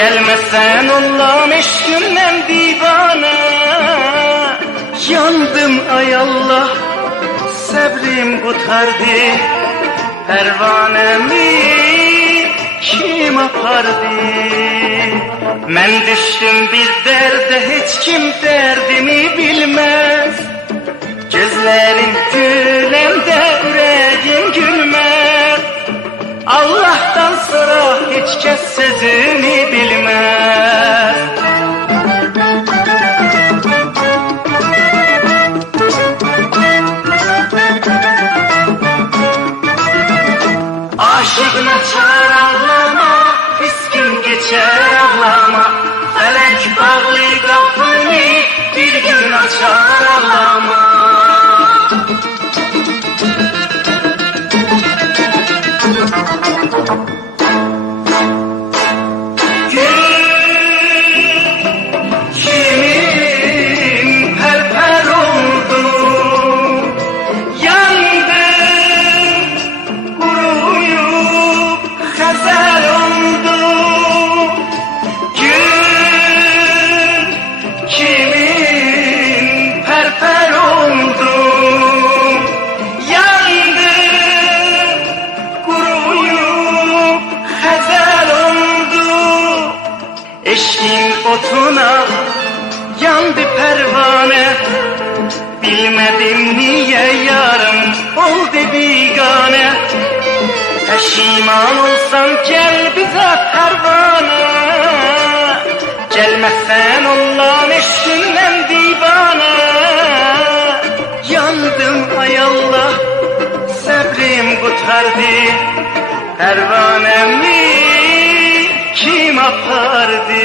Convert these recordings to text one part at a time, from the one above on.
Gelmesen Allah'ım eşkimden divane. Yandım ay Allah, sabrim kurtardı. Pervanemi kim apardı? Ben düştüm bir derde, hiç kim derdimi bilmez. Gözlerim gülemde yüreğim gülmez. Allah'tan sonra hiç kes sözünü bilmez. Aşıkına çağır ağlama, fiskin geçer ağlama. Felek bağlı kapını bir gün açar ağlama. Eşkin otuna yandı pervane. Bilmedim niye yarım oldu bigane. Peşiman olsam gel bize pervane. Gelmezsen Allah'ın eşkinden divane. Yandım ay Allah, sabrim kurtardı. Pervanemi kim apardı?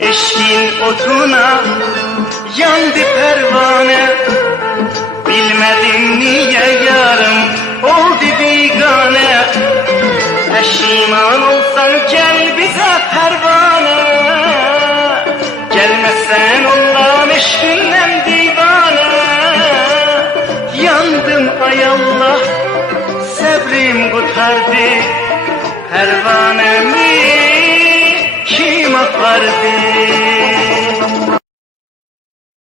Eşkin otuna yandı pervane. Bilmedim niye yarım oldu bigane. Peşiman olsan gel bize pervane. Gelmezsen Allah'ım eşkinden divane. Yandım ay Allah, sabrim kurtardı. Pervanemi kim apardı?